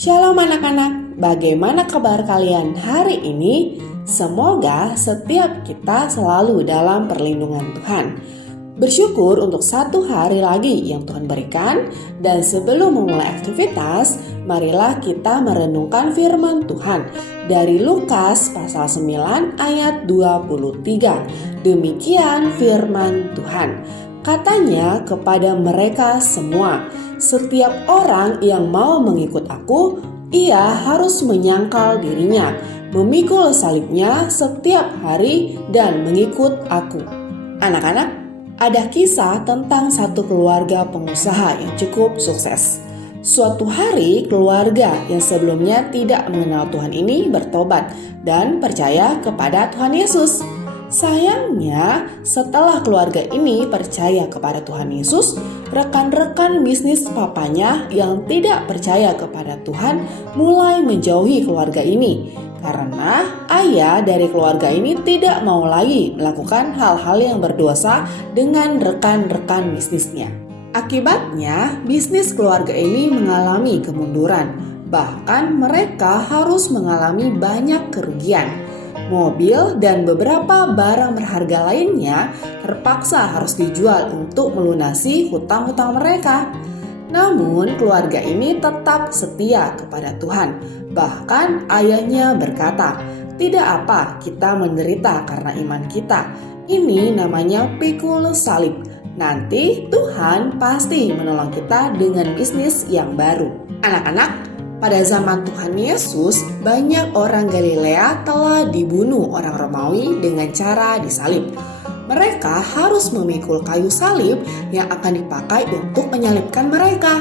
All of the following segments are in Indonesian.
Shalom anak-anak, bagaimana kabar kalian hari ini? Semoga setiap kita selalu dalam perlindungan Tuhan. Bersyukur untuk satu hari lagi yang Tuhan berikan. Dan sebelum memulai aktivitas, marilah kita merenungkan firman Tuhan dari Lukas pasal 9 ayat 23. Demikian firman Tuhan. Katanya kepada mereka semua, setiap orang yang mau mengikut aku, ia harus menyangkal dirinya, memikul salibnya setiap hari dan mengikut aku. Anak-anak, ada kisah tentang satu keluarga pengusaha yang cukup sukses. Suatu hari keluarga yang sebelumnya tidak mengenal Tuhan ini bertobat dan percaya kepada Tuhan Yesus. Sayangnya, setelah keluarga ini percaya kepada Tuhan Yesus, rekan-rekan bisnis papanya yang tidak percaya kepada Tuhan mulai menjauhi keluarga ini karena ayah dari keluarga ini tidak mau lagi melakukan hal-hal yang berdosa dengan rekan-rekan bisnisnya. Akibatnya, bisnis keluarga ini mengalami kemunduran, bahkan mereka harus mengalami banyak kerugian. Mobil dan beberapa barang berharga lainnya terpaksa harus dijual untuk melunasi hutang-hutang mereka. Namun keluarga ini tetap setia kepada Tuhan. Bahkan ayahnya berkata, "Tidak apa kita menderita karena iman kita. Ini namanya pikul salib. Nanti Tuhan pasti menolong kita dengan bisnis yang baru." Anak-anak, pada zaman Tuhan Yesus, banyak orang Galilea telah dibunuh orang Romawi dengan cara disalib. Mereka harus memikul kayu salib yang akan dipakai untuk menyalibkan mereka.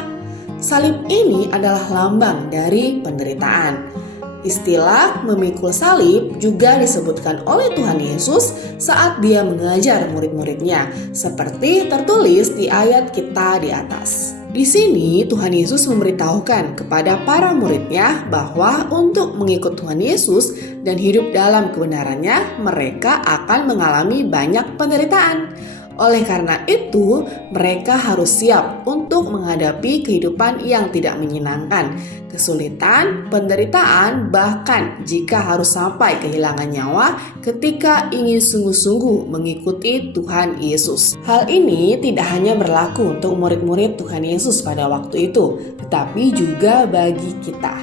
Salib ini adalah lambang dari penderitaan. Istilah memikul salib juga disebutkan oleh Tuhan Yesus saat dia mengajar murid-muridnya, seperti tertulis di ayat kita di atas. Di sini Tuhan Yesus memberitahukan kepada para muridnya bahwa untuk mengikut Tuhan Yesus dan hidup dalam kebenarannya, mereka akan mengalami banyak penderitaan. Oleh karena itu, mereka harus siap untuk menghadapi kehidupan yang tidak menyenangkan, kesulitan, penderitaan, bahkan jika harus sampai kehilangan nyawa ketika ingin sungguh-sungguh mengikuti Tuhan Yesus. Hal ini tidak hanya berlaku untuk murid-murid Tuhan Yesus pada waktu itu, tetapi juga bagi kita.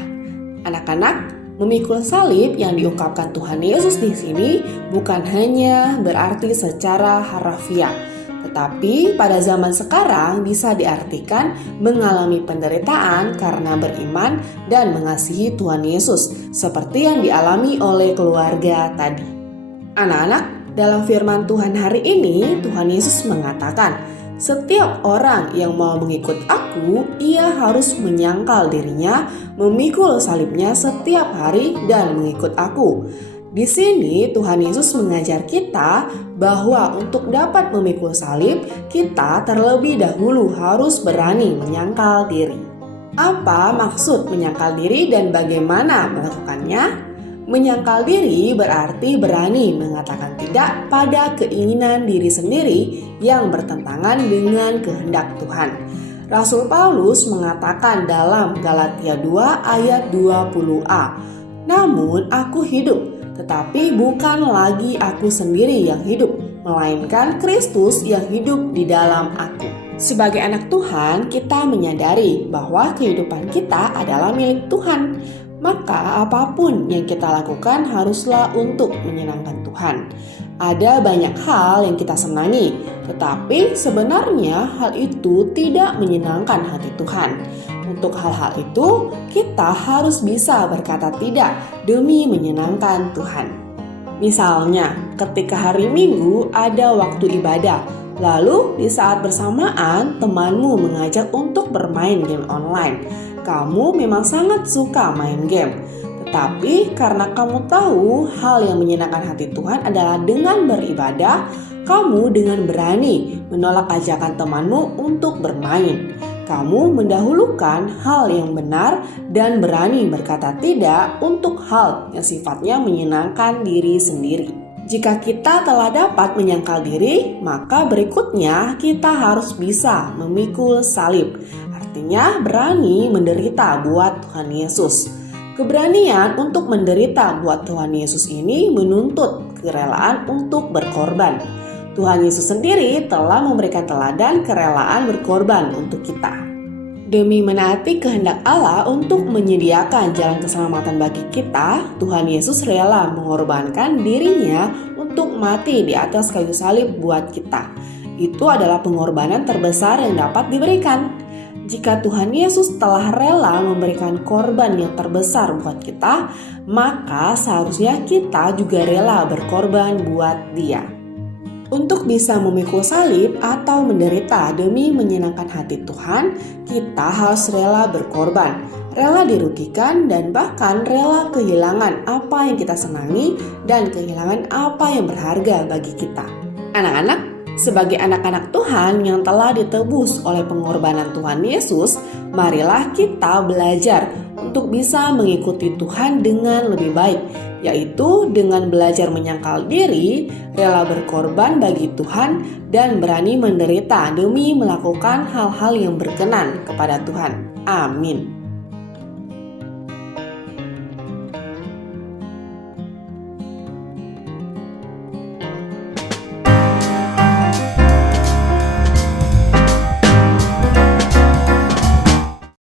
Anak-anak, memikul salib yang diungkapkan Tuhan Yesus di sini bukan hanya berarti secara harafiah, tetapi pada zaman sekarang bisa diartikan mengalami penderitaan karena beriman dan mengasihi Tuhan Yesus, seperti yang dialami oleh keluarga tadi. Anak-anak, dalam firman Tuhan hari ini, Tuhan Yesus mengatakan, setiap orang yang mau mengikut aku, ia harus menyangkal dirinya, memikul salibnya setiap hari dan mengikut aku. Di sini Tuhan Yesus mengajar kita bahwa untuk dapat memikul salib, kita terlebih dahulu harus berani menyangkal diri. Apa maksud menyangkal diri dan bagaimana melakukannya? Menyangkal diri berarti berani mengatakan tidak pada keinginan diri sendiri yang bertentangan dengan kehendak Tuhan. Rasul Paulus mengatakan dalam Galatia 2 ayat 20a, "Namun aku hidup, tetapi bukan lagi aku sendiri yang hidup, melainkan Kristus yang hidup di dalam aku." Sebagai anak Tuhan, kita menyadari bahwa kehidupan kita adalah milik Tuhan. Maka apapun yang kita lakukan haruslah untuk menyenangkan Tuhan. Ada banyak hal yang kita senangi, tetapi sebenarnya hal itu tidak menyenangkan hati Tuhan. Untuk hal-hal itu, kita harus bisa berkata tidak demi menyenangkan Tuhan. Misalnya, ketika hari Minggu ada waktu ibadah, lalu di saat bersamaan temanmu mengajak untuk bermain game online. Kamu memang sangat suka main game, tetapi karena kamu tahu hal yang menyenangkan hati Tuhan adalah dengan beribadah, kamu dengan berani menolak ajakan temanmu untuk bermain. Kamu mendahulukan hal yang benar dan berani berkata tidak untuk hal yang sifatnya menyenangkan diri sendiri. Jika kita telah dapat menyangkal diri, maka berikutnya kita harus bisa memikul salib. artinya berani menderita buat Tuhan Yesus. Keberanian untuk menderita buat Tuhan Yesus ini menuntut kerelaan untuk berkorban. Tuhan Yesus sendiri telah memberikan teladan kerelaan berkorban untuk kita. Demi menaati kehendak Allah untuk menyediakan jalan keselamatan bagi kita, Tuhan Yesus rela mengorbankan dirinya untuk mati di atas kayu salib buat kita. Itu adalah pengorbanan terbesar yang dapat diberikan. Jika Tuhan Yesus telah rela memberikan korban yang terbesar buat kita, maka seharusnya kita juga rela berkorban buat Dia. Untuk bisa memikul salib atau menderita demi menyenangkan hati Tuhan, kita harus rela berkorban, rela dirugikan, dan bahkan rela kehilangan apa yang kita senangi dan kehilangan apa yang berharga bagi kita. Anak-anak, sebagai anak-anak Tuhan yang telah ditebus oleh pengorbanan Tuhan Yesus, marilah kita belajar untuk bisa mengikuti Tuhan dengan lebih baik, yaitu dengan belajar menyangkal diri, rela berkorban bagi Tuhan, dan berani menderita demi melakukan hal-hal yang berkenan kepada Tuhan. Amin.